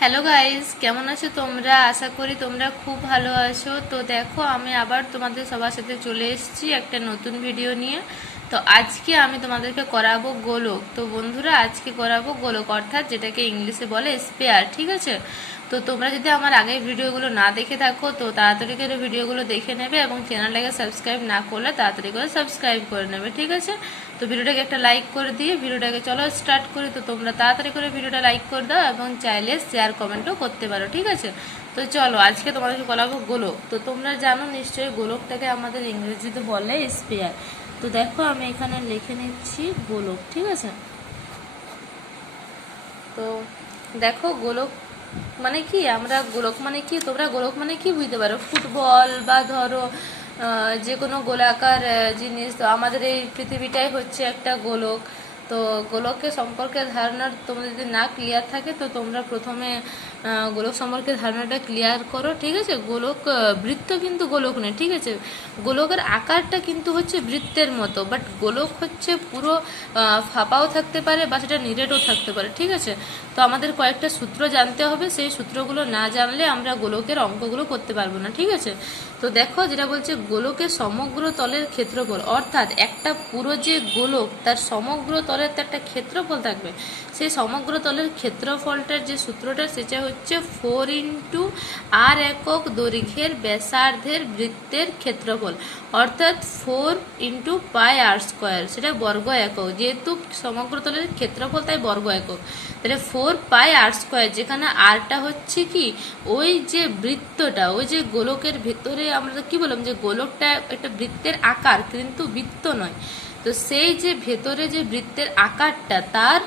Hello guys, কেমন আছো তোমরা? আশা করি তোমরা খুব ভালো আছো। তো দেখো, আমি আবার তোমাদের সবার সাথে চলে এসেছি একটা নতুন ভিডিও নিয়ে। তো আজকে আমি তোমাদেরকে করাবো গোলক। তো বন্ধুরা, আজকে করাবো গোলক, অর্থাৎ যেটাকে ইংলিশে বলে স্পেয়ার। ঠিক আছে? তো তোমরা যদি আমার আগের ভিডিওগুলো না দেখে থাকো তো তাড়াতাড়ি করে ভিডিওগুলো দেখে নেবে, এবং চ্যানেলটাকে সাবস্ক্রাইব না করলে তাড়াতাড়ি করে সাবস্ক্রাইব করে নেবে। ঠিক আছে? তো ভিডিওটাকে একটা লাইক করে দিয়ে ভিডিওটাকে চলো স্টার্ট করি। তো তোমরা তাড়াতাড়ি করে ভিডিওটা লাইক করে দাও এবং চাইলে শেয়ার কমেন্টও করতে পারো। ঠিক আছে? তো চলো, আজকে তোমাদেরকে বলাবো গোলক। তো তোমরা জানো নিশ্চয়ই গোলকটাকে আমাদের ইংরেজিতে বলে স্পেয়ার। তো দেখো, আমি এখানে লিখে নিচ্ছি গোলক। ঠিক আছে? তো দেখো, গোলক মানে কি, আমরা গোলক মানে কি, তোমরা গোলক মানে কি বুঝতে পারো? ফুটবল বা ধরো যে কোনো গোলাকার জিনিস। তো আমাদের এই পৃথিবীটাই হচ্ছে একটা গোলক। তো গোলকের সম্পর্কে ধারণা তোমাদের যদি না ক্লিয়ার থাকে তো তোমরা প্রথমে গোলক সম্পর্কে ধারণাটা ক্লিয়ার করো। ঠিক আছে? গোলক বৃত্ত কিন্তু গোলক নেই। ঠিক আছে? গোলকের আকারটা কিন্তু হচ্ছে বৃত্তের মতো, বাট গোলক হচ্ছে পুরো ফাঁপাও থাকতে পারে বা সেটা নিরেটও থাকতে পারে। ঠিক আছে? তো আমাদের কয়েকটা সূত্র জানতে হবে, সেই সূত্রগুলো না জানলে আমরা গোলকের অঙ্কগুলো করতে পারবো না। ঠিক আছে? তো দেখো, যেটা বলছে গোলকের সমগ্র তলের ক্ষেত্রফল, অর্থাৎ একটা পুরো যে গোলক তার সমগ্র তলের তো একটা ক্ষেত্রফল থাকবে। সেই সমগ্র তলের ক্ষেত্রফলটার যে সূত্রটা সেটা হচ্ছে 4 একক দৈর্ঘ্যের ব্যাসার্ধের বৃত্তের ক্ষেত্রফল, অর্থাৎ 4 × πr²। সেটা বর্গ একক, যেহেতু সমগ্র তলের ক্ষেত্রফল তাই বর্গ একক। তাহলে 4 πr², যেখানে আরটা হচ্ছে কি ওই যে বৃত্তটা, ওই যে গোলকের ভেতরে আমরা কি বললাম যে গোলকটা একটা বৃত্তের আকার কিন্তু বৃত্ত নয়। তো সেই যে ভেতরে যে বৃত্তের আকারটা তার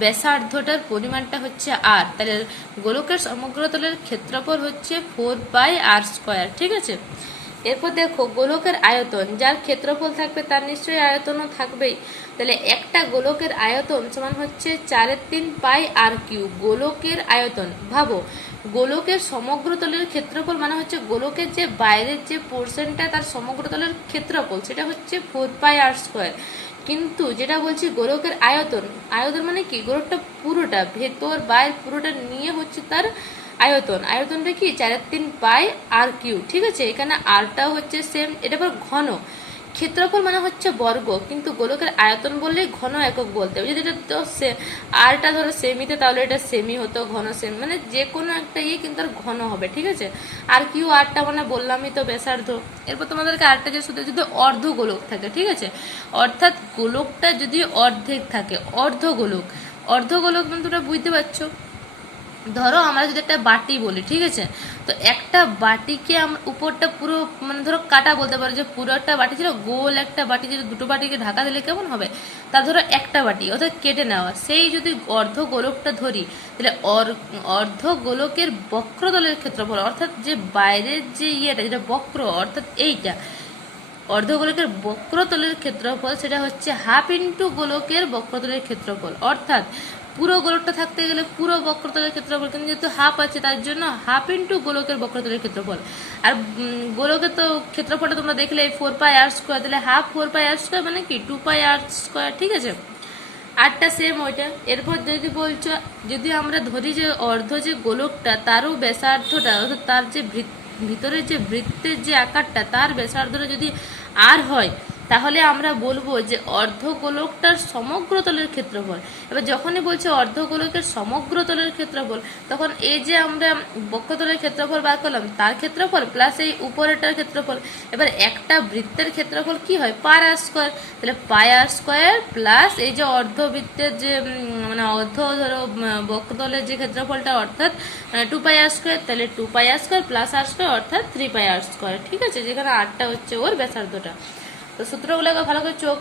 ব্যাসার্ধটার পরিমাণটা হচ্ছে আর। তাহলে গোলকের সমগ্র তলের ক্ষেত্রফল হচ্ছে 4 πr²। ঠিক আছে? এরপর দেখো, গোলকের আয়তন, যার ক্ষেত্রফল থাকবে তার নিশ্চয়ই আয়তনও থাকবেই। তাহলে একটা গোলকের আয়তন সমান হচ্ছে 4/3 πr³ গোলকের আয়তন। ভাবো, গোলকের সমগ্র তলের ক্ষেত্রফল মানে হচ্ছে গোলকের যে বাইরের যে পোর্শনটা তার সমগ্র তলের ক্ষেত্রফল সেটা হচ্ছে 4 πr²। কিন্তু যেটা বলছি গোলকের আয়তন, আয়তন মানে কি, গোলকটা পুরোটা ভেতর বাইর পুরোটা নিয়ে হচ্ছে তার আয়তন। আয়তনটা কি 4/3 πr³। ঠিক আছে? এখানে আরটাও হচ্ছে সেম, এটা আবার ঘন। ক্ষেত্রফল মানে হচ্ছে বর্গ, কিন্তু গোলকের আয়তন বললে ঘন একক বলতে হবে। যদি এটা তো আরটা ধরো সেমিতে, তাহলে এটা সেমি হতো, ঘন সেমি, মানে যে কোনো একটা কিন্তু আর ঘন হবে। ঠিক আছে? আর কিউ আরটা মানে বললামই তো ব্যাসার্ধ। এরপর তোমাদেরকে আরটা যে শুধু যদি অর্ধ গোলক থাকে, ঠিক আছে, অর্থাৎ গোলকটা যদি অর্ধেক থাকে, অর্ধ গোলক। অর্ধ গোলক মানে তোমরা বুঝতে পারছো, ধরো আমরা যদি একটা বাটি বলি, ঠিক আছে, তো একটা বাটিকে উপরটা পুরো মানে ধরো কাটা বলতে পারো, যে পুরো একটা বাটি ছিল, গোল একটা বাটি ছিল, দুটো বাটিকে ঢাকা দিলে কেমন হবে? তা ধরো একটা বাটি, অর্থাৎ কেটে নেওয়া, সেই যদি অর্ধ গোলকটা ধরি, তাহলে অর্ধ গোলকের বক্রতলের ক্ষেত্রফল, অর্থাৎ যে বাইরের যে ইয়েটা যেটা বক্র, অর্থাৎ এইটা অর্ধগোলকের বক্রতলের ক্ষেত্রফল, সেটা হচ্ছে গোলকের বক্রতলের ক্ষেত্রফল। অর্থাৎ পুরো গোলকটা থাকতে গেলে পুরো বক্রতলের ক্ষেত্রফল, কিন্তু যেহেতু হাফ আছে তার জন্য গোলকের বক্রতলের ক্ষেত্রফল। আর গোলকের তো ক্ষেত্রফলটা তোমরা দেখলে 4 πr², তাহলে 4 πr² মানে কি 2 πr²। ঠিক আছে? আরটা সেম ওইটা। এরপর যদি বলছো, যদি আমরা ধরি যে অর্ধ যে গোলকটা তারও ব্যাসার্ধটা, অর্থাৎ তার যে ভিতরে যে বৃত্তের যে আকারটা তার ব্যাসার্ধটা যদি আর হয়, তাহলে আমরা বলবো যে অর্ধগোলকটার সমগ্র তলের ক্ষেত্রফল। এবার যখনই বলছে অর্ধগোলকের সমগ্র তলের ক্ষেত্রফল, তখন এই যে আমরা বক্ষতলের ক্ষেত্রফল বার করলাম তার ক্ষেত্রফল প্লাস এই উপরেটার ক্ষেত্রফল। এবার একটা বৃত্তের ক্ষেত্রফল কি হয়? πr²। তাহলে πr² প্লাস এই যে অর্ধবৃত্তের যে মানে অর্ধ ধরো বক্ষতলের যে ক্ষেত্রফলটা, অর্থাৎ 2 πr², তাহলে 2 πr² প্লাস r² অর্থাৎ 3 πr²। ঠিক আছে? যেখানে আরটা হচ্ছে ওর ব্যাসার্ধটা। তো সূত্রগুলোকে ভালো করে চোখ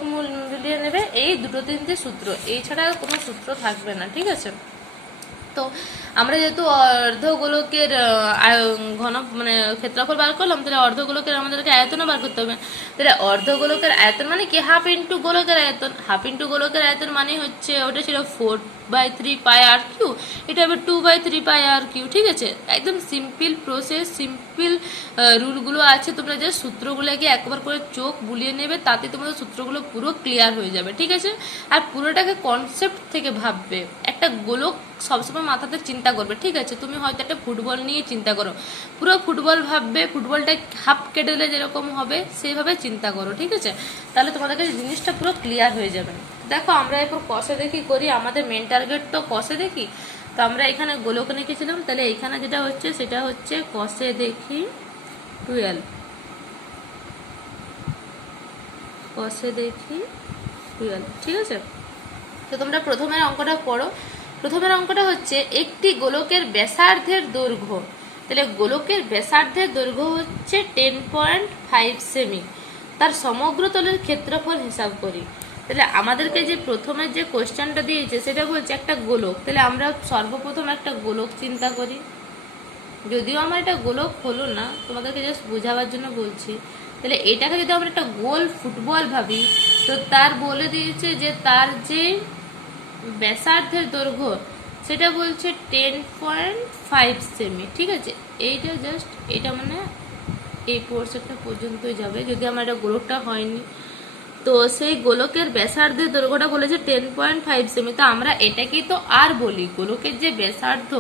মিলিয়ে নেবে, এই দুটো তিনটে সূত্র, এছাড়া কোনো সূত্র থাকবে না। ঠিক আছে? তো আমরা যেহেতু অর্ধগোলকের ঘন মানে ক্ষেত্রফল বার করলাম, তাহলে অর্ধগোলকের আমাদেরকে আয়তনও বার করতে হবে। তাহলে অর্ধগোলকের আয়তন মানে কি 1/2 গোলকের আয়তন। 1/2 গোলকের আয়তন মানে হচ্ছে ওটা ছিল 4 2/3πr কিউ, এটা হবে 2/3πr কিউ। ঠিক আছে, একদম সিম্পল প্রসেস, সিম্পল রুলগুলো আছে, তোমরা যে সূত্রগুলোকে একবার করে চোখ বুলিয়ে নেবে, তাতে তোমাদের সূত্রগুলো পুরো ক্লিয়ার হয়ে যাবে। ঠিক আছে, আর পুরোটাকে কনসেপ্ট থেকে ভাববে, একটা গোলক সবসময় মাথাতে চিন্তা করবে। ঠিক আছে, তুমি হয়তো একটা ফুটবল নিয়ে চিন্তা করো, পুরো ফুটবল ভাববে, ফুটবলটা হাফ কেটে দিলে যেরকম হবে সেইভাবে চিন্তা করো। ঠিক আছে, তাহলে তোমাদের কাছে জিনিসটা পুরো ক্লিয়ার হয়ে যাবে। দেখো আমরা এরপর কষে দেখি করি, আমাদের মেন টার্গেট তো কষে দেখি। তো আমরা এখানে গোলক লিখেছিলাম, তাহলে এখানে যেটা হচ্ছে সেটা হচ্ছে কষে দেখি 12, কষে দেখি 12। ঠিক আছে, তো তোমরা প্রথমের অঙ্কটা পড়ো। প্রথমের অঙ্কটা হচ্ছে একটি গোলকের ব্যাসার্ধের দৈর্ঘ্য, তাহলে গোলকের ব্যাসার্ধের দৈর্ঘ্য হচ্ছে 10.5 সেমি, তার সমগ্র তলের ক্ষেত্রফল হিসাব করি। তাহলে আমাদেরকে যে প্রথমে যে কোশ্চেনটা দিয়েছে সেটা বলছে একটা গোলক, তাহলে আমরা সর্বপ্রথম একটা গোলক চিন্তা করি। যদিও আমার এটা গোলক হলো না, তোমাদেরকে জাস্ট বোঝাবার জন্য বলছি। তাহলে এটাকে যদি আমরা একটা গোল ফুটবল ভাবি, তো তার বলে দিয়েছে যে তার যে ব্যাসার্ধের দৈর্ঘ্য সেটা বলছে 10.5 সেমি। ঠিক আছে, এইটা জাস্ট এটা মানে এই পোর্শনটা পর্যন্তই যাবে, যদি আমার এটা গোলকটা হয়নি। তো সেই গোলকের ব্যাসার্ধের দৈর্ঘ্যটা বলেছে 10.5 সেমি, তো আমরা এটাকেই তো আর বলি গোলকের যে ব্যাসার্ধ,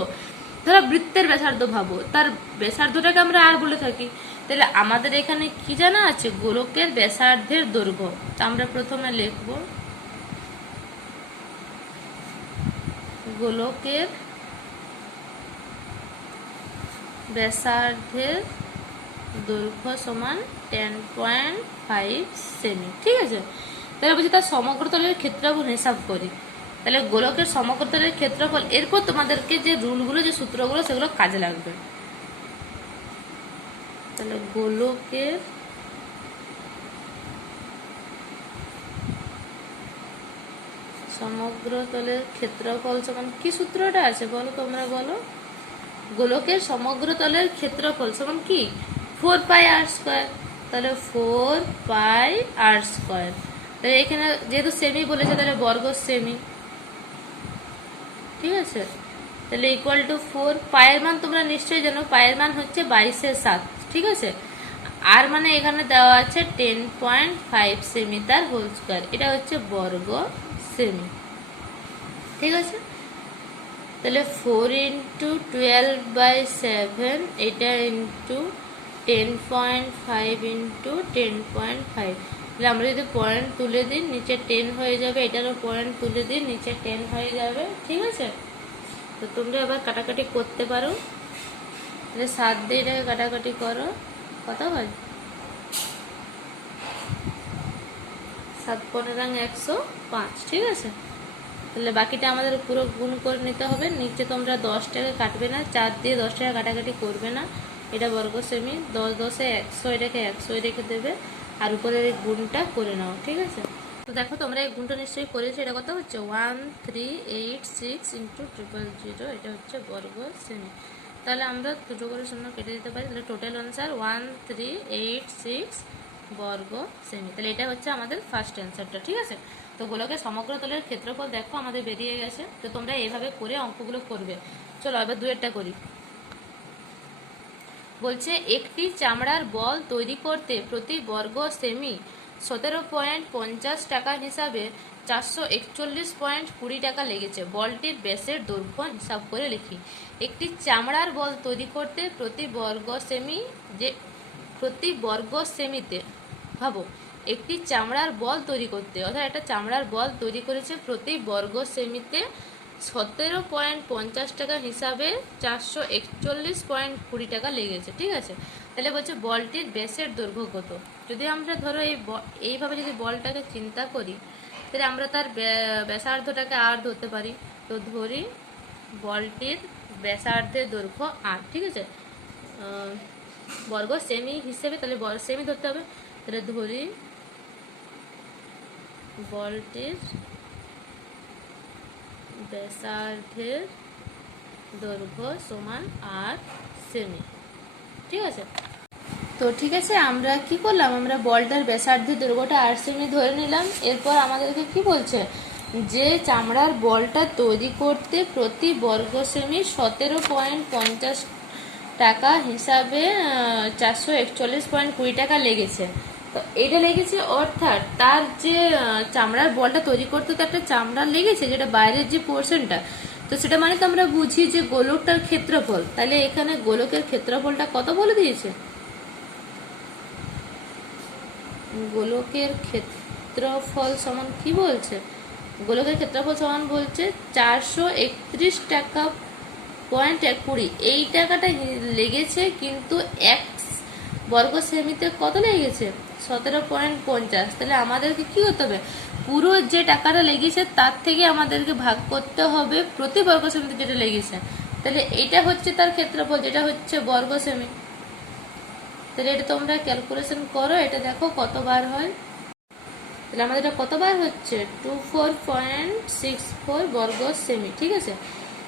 ধরো বৃত্তের ব্যাসার্ধ ভাবো, তার ব্যাসার্ধটাকে আমরা আর বলে থাকি। তাহলে আমাদের এখানে কি জানা আছে, গোলকের ব্যাসার্ধের দৈর্ঘ্য। তো আমরা প্রথমে লিখব গোলকের ব্যাসার্ধের দৈর্ঘ্য সমান 10.5 সেমি। ঠিক আছে, তাহলে বলছি তার সমগ্র তলের ক্ষেত্রফল হিসাব করি। তাহলে গোলকের সমগ্র তলের ক্ষেত্রফল, এরপর তোমাদেরকে যে রুলগুলো যে সূত্রগুলো সেগুলো কাজে লাগবে। তাহলে গোলকের সমগ্র তলের ক্ষেত্রফল সমান কি সূত্রটা আছে বলো, তোমরা বলো। গোলকের সমগ্র তলের ক্ষেত্রফল সমান কি 4πr²। তাহলে 4πr², তাহলে এখানে যেহেতু সেমি বলেছে তাহলে বর্গ সেমি। ঠিক আছে, তাহলে ইকুয়াল টু 4, পায়ের মান তোমরা নিশ্চয়ই জানো, পায়ের মান হচ্ছে 22/7। ঠিক আছে, আর মানে এখানে দেওয়া আছে 10.5 সেমি তার হোল স্কয়ার, এটা হচ্ছে বর্গ সেমি। ঠিক আছে, তাহলে 4 × 12/7, এটা ইন্টু 10.5 × 10.5। তাহলে আমরা যদি পয়েন্ট তুলে দিই নিচে 10 হয়ে যাবে, এটারও পয়েন্ট তুলে দিই নিচে 10 হয়ে যাবে। ঠিক আছে, তো তোমরা এবার কাটাকাটি করতে পারো। তাহলে 7 দিয়ে এটাকে কাটাকাটি করো, কত হয়? 7 × 15 = 105। ঠিক আছে, তাহলে বাকিটা আমাদের পুরো গুণ করে নিতে হবে। নিচে তোমরা 10 টাকা কাটবে না, 4 দিয়ে 10 টাকা কাটাকাটি করবে না, এটা বর্গ সেমি। 10 × 10 = 100, এটাকে 100 রেখে দেবে, আর উপরে এই গুণটা করে নাও। ঠিক আছে, তো দেখো তোমরা এই গুণটা নিশ্চয়ই করেছো। এটা কত হচ্ছে 1386 × 000, এটা হচ্ছে বর্গ সেমি। তাহলে আমরা দুটো করে শূন্য কেটে দিতে পারি, তাহলে টোটাল আনসার 1386 বর্গ সেমি। তাহলে এটা হচ্ছে আমাদের ফার্স্ট অ্যান্সারটা। ঠিক আছে, তো গোলকের সমগ্র তলের ক্ষেত্রফল দেখো আমাদের বেরিয়ে গেছে। তো তোমরা এইভাবে করে অঙ্কগুলো করবে। চলো এবার দুয়েরটা করি। বলছে একটি চামড়ার বল তৈরি করতে প্রতি বর্গ সেমি 17.50 টাকা হিসাবে 441.20 টাকা লেগেছে। বলটির ব্যাসের দৈর্ঘ্য হিসাব করে লিখি। একটি চামড়ার বল তৈরি করতে প্রতি বর্গ সেমিতে ভাবো, একটি চামড়ার বল তৈরি করতে, অর্থাৎ একটা চামড়ার বল তৈরি করেছে, প্রতি বর্গ সেমিতে 17.50 টাকা হিসাবে 441.20 টাকা লেগেছে। ঠিক আছে, তাহলে বলছে বলটির ব্যাসের দৈর্ঘ্য কত। যদি আমরা ধরো এইভাবে যদি বলটাকে চিন্তা করি, তাহলে আমরা তার ব্যাসার্ধটাকে আর ধরতে পারি। তো ধরি বলটির ব্যাসার্ধের দৈর্ঘ্য আর। ঠিক আছে, বর্গ সেমি হিসেবে তাহলে সেমি ধরতে হবে। তাহলে ধরি বলটির ব্যাসার্ধের দৈর্ঘ্য সমান 8 সেমি। ঠিক আছে, তো ঠিক আছে, আমরা কি করলাম, আমরা বলটার ব্যাসার্ধের দৈর্ঘ্যটা 8 সেমি ধরে নিলাম। এরপর আমাদেরকে কি বলছে যে চামড়ার বলটা তৈরি করতে প্রতি বর্গ সেমি 17.50 টাকা হিসাবে 441.20 টাকা লেগেছে। তো এটা লেগেছে, অর্থাৎ তার যে চামড়ার বলটা তৈরি করতে তো একটা চামড়া লেগেছে, যেটা বাইরের যে পোর্শনটা, তো সেটা মানে তো আমরা বুঝি যে গোলকটার ক্ষেত্রফল। তাহলে এখানে গোলকের ক্ষেত্রফলটা কত বলে দিয়েছে? গোলকের ক্ষেত্রফল সমান কি বলছে? গোলকের ক্ষেত্রফল সমান বলছে 431 টাকা পয়েন্ট 20। এই টাকাটা লেগেছে, কিন্তু এক বর্গ সেমিতে কত লেগেছে? 17.50। তাহলে আমাদেরকে কি করতে হবে? পুরো যে টাকাটা লেগেছে তার থেকে আমাদেরকে ভাগ করতে হবে প্রতি বর্গ সেমিতে যেটা লেগেছে। তাহলে এটা হচ্ছে তার ক্ষেত্রফল, যেটা হচ্ছে বর্গ সেমি। তাহলে এটা তোমরা ক্যালকুলেশন করো, এটা দেখো কতবার হয়। তাহলে আমাদের এটা কতবার হচ্ছে? 24.64 বর্গ সেমি। ঠিক আছে,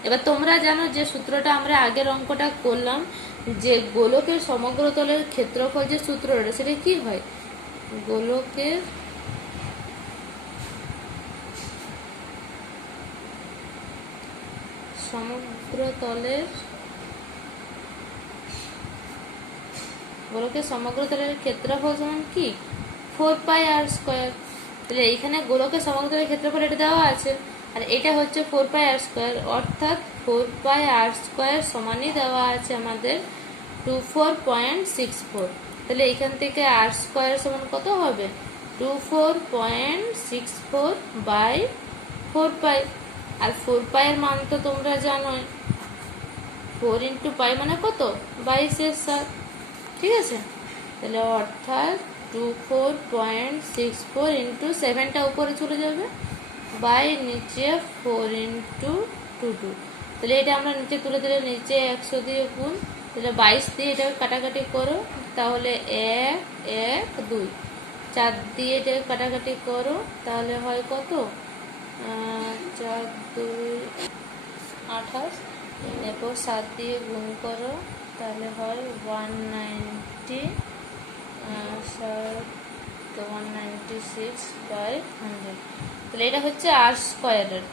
এবার তোমরা জানো যে সূত্রটা আমরা আগের অঙ্কটা করলাম, যে গোলকের সমগ্র তলের ক্ষেত্রফল যে সূত্রটা, সেটা কি হয়? গোলকের সমগ্র তলের ক্ষেত্রফল সমান কি? 4πr²। তাহলে এইখানে গোলকের সমগ্র তলের ক্ষেত্রফল এটা দেওয়া আছে, আর এটা হচ্ছে 4πr², অর্থাৎ 4πr² সমানই দেওয়া আছে আমাদের 24.64। তাহলে এখান থেকে r² সমান কত হবে? 24.64 বাই 4π। আর 4π এর মান তো তোমরা জানোই, 4 ইন্টু পাই মানে কত? 22/7। ঠিক আছে, তাহলে অর্থাৎ 24.64 ইন্টু 7টা উপরে চলে যাবে, বাই নিচে 4 ইন্টু 2। তাহলে এটা আমরা নিচে তুলে দিলে নিচে 100 দিয়ে গুণ, তাহলে 22 দিয়ে এটা কাটাকাটি করো, তাহলে 1 1 2, 4 দিয়ে এটা কাটাকাটি করো, তাহলে হয় কত? 4 2 28। এরপর 7 দিয়ে গুণ করো, তাহলে হয় 190, 196 বাই 100। তাহলে এটা হচ্ছে r²।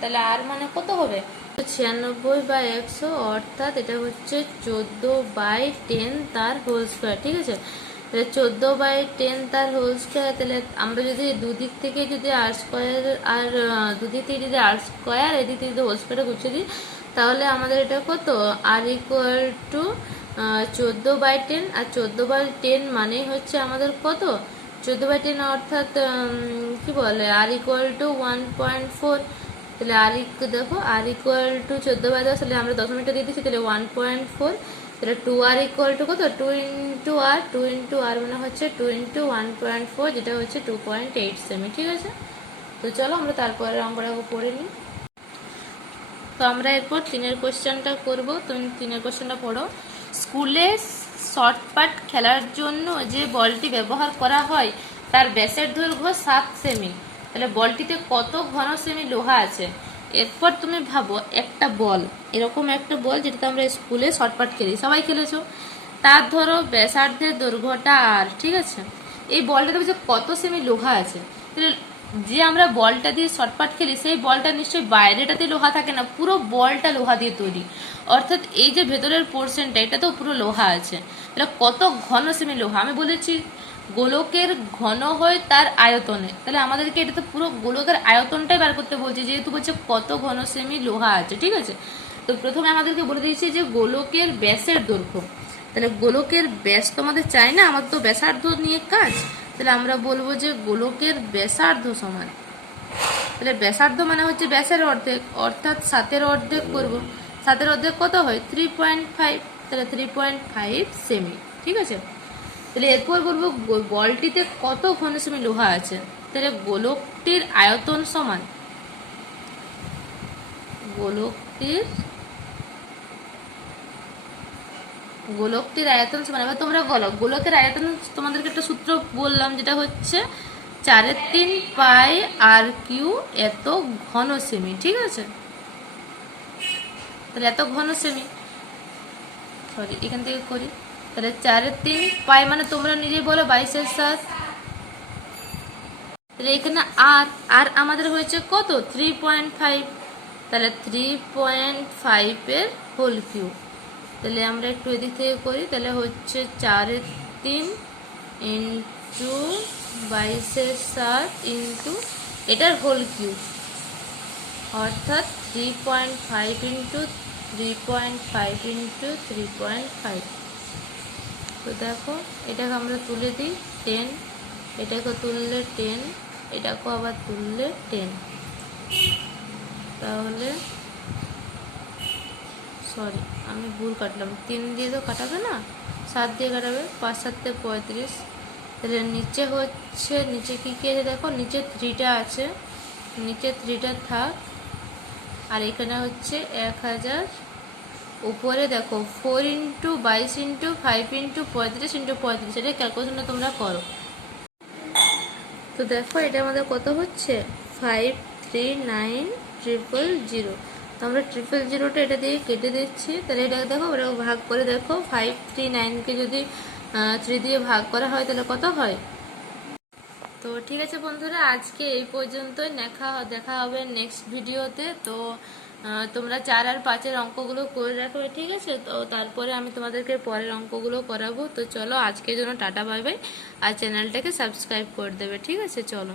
তাহলে আর মানে কত হবে? 96/100, অর্থাৎ এটা হচ্ছে 14/10 তার হোল স্কোয়ার। ঠিক আছে, তাহলে 14/10 তার হোল স্কোয়ার। তাহলে আমরা যদি দুদিক থেকে যদি r² আর দুদিক থেকে যদি r², এদিক থেকে যদি হোল স্কোয়ারটা গুছিয়ে দিই, তাহলে আমাদের এটা কত? r ইকুয়াল টু 14/10, আর 14/10 মানে হচ্ছে আমাদের কত? 14/10, অর্থাৎ কি বলে, r ইকুয়াল টু 1.4। তাহলে দেখো r ইকুয়াল টু 14/10, তাহলে আমরা দশমিকটা দিয়ে দিচ্ছি, তাহলে 1.4। তাহলে 2r ইকুয়াল টু কত? 2 ইন্টু আর, 2 ইন্টু আর মানে হচ্ছে 2 ইন্টু 1.4, যেটা হচ্ছে 2.8 সেমি। ঠিক আছে, তো চলো আমরা তারপরে অঙ্কটা পড়ে নিই। তো আমরা এরপর 3-এর কোশ্চেনটা করবো। তুমি 3-এর কোশ্চেনটা পড়ো। স্কুলে শর্টপাট খেলার জন্য যে বলটি ব্যবহার করা হয় তার ব্যাসের দৈর্ঘ্য 7 সেমি। তাহলে বলটিতে কত ঘন সেমি লোহা আছে? এরপর তুমি ভাবো, একটা বল, এরকম একটা বল যেটাতে আমরা স্কুলে শর্টপাট খেলি, সবাই খেলেছো, তার ধরো ব্যাসার্ধের দৈর্ঘ্যটা আর। ঠিক আছে, এই বলটাতে যে কত সেমি লোহা আছে। তাহলে যে আমরা বলটা দিয়ে শর্টপাট খেলি, সেই বলটা নিশ্চয়ই বাইরেটাতে লোহা থাকে না, পুরো বলটা লোহা দিয়ে তৈরি, অর্থাৎ এই যে ভেতরের পোর্শনটা, এটা তো পুরো লোহা আছে। তাহলে কত ঘন সেমি লোহা? আমি বলেছি গোলকের ঘন হয় তার আয়তনে, তাহলে আমাদেরকে এটা তো পুরো গোলকের আয়তনটাই বার করতে বলছে, যেহেতু বলছে কত ঘন সেমি লোহা আছে। ঠিক আছে, তো প্রথমে আমাদেরকে বলে দিয়েছে যে গোলকের ব্যাসের দৈর্ঘ্য। তাহলে গোলকের ব্যাস তো আমাদের চাই না, আমার তো ব্যাসার্ধ নিয়ে কাজ। তাহলে আমরা বলবো যে গোলকের ব্যাসার্ধ সমান, তাহলে ব্যাসার্ধ মানে হচ্ছে ব্যাসের অর্ধেক, অর্থাৎ 7-এর অর্ধেক করবো। 7-এর অর্ধেক কত হয়? 3.5। তাহলে 3.5 সেমি। ঠিক আছে, তাহলে এরপর বলবো বলটিতে কত ঘন সেমি লোহা আছে। তাহলে গোলকটির আয়তন সমান, গোলকটির আয়তন সমান। এবার তোমরা বলো, গোলকের আয়তন তোমাদেরকে একটা সূত্র বললাম, যেটা হচ্ছে 4/3 পাই r³ এত ঘন সেমি। ঠিক আছে, তাহলে এত ঘন সেমি, সরি এখান থেকে করি, তাহলে 4/3 পাই মানে তোমরা নিজেই বলো 22/7। তাহলে এখানে আর আর আমাদের হয়েছে কত 3.5, তাহলে 3.5 এর হোল কিউব। তাহলে আমরা একটু এদিক থেকে করি, তাহলে হচ্ছে 4/3 ইন্টু 22/7 ইন্টু এটার হোল কিউব, অর্থাৎ 3.5 ইন্টু 3.5 ইন্টু 3.5। তো দেখো এটাকে আমরা তুলে দিই 10, এটাকে তুললে 10, এটাকেও আবার তুললে 10, তাহলে সরি আমি ভুল কাটলাম, 3 দিয়ে তো কাটাবে না, 7 দিয়ে কাটাবে, 5 7 35। তাহলে নিচে হচ্ছে, নিচে কী কী আছে দেখো, নিচে 3টা আছে, নিচে 3টা থাক, আর এখানে হচ্ছে 1000, উপরে দেখো 4 ইন্টু 22 ইন্টু 5 ইন্টু 35 ইন্টু 35, এটা ক্যালকুলেশনটা তোমরা করো। তো দেখো এটা আমাদের কত হচ্ছে 539,000। তো আমরা 000টা এটা দিয়ে কেটে দিচ্ছি, তাহলে এটা দেখো ওটা ভাগ করে দেখো, 539কে যদি 3 দিয়ে ভাগ করা হয় তাহলে কত হয়। তো ঠিক আছে বন্ধুরা, আজকে এই পর্যন্তই, দেখা হবে নেক্সট ভিডিওতে। তো তোমরা 4 আর 5-এর অঙ্কগুলো করে রাখবে, ঠিক আছে? তো তারপরে আমি তোমাদেরকে পরের অঙ্কগুলো করাবো। তো চলো আজকের জন্য টাটা বাই বাই, আর চ্যানেলটাকে সাবস্ক্রাইব করে দেবে, ঠিক আছে? চলো।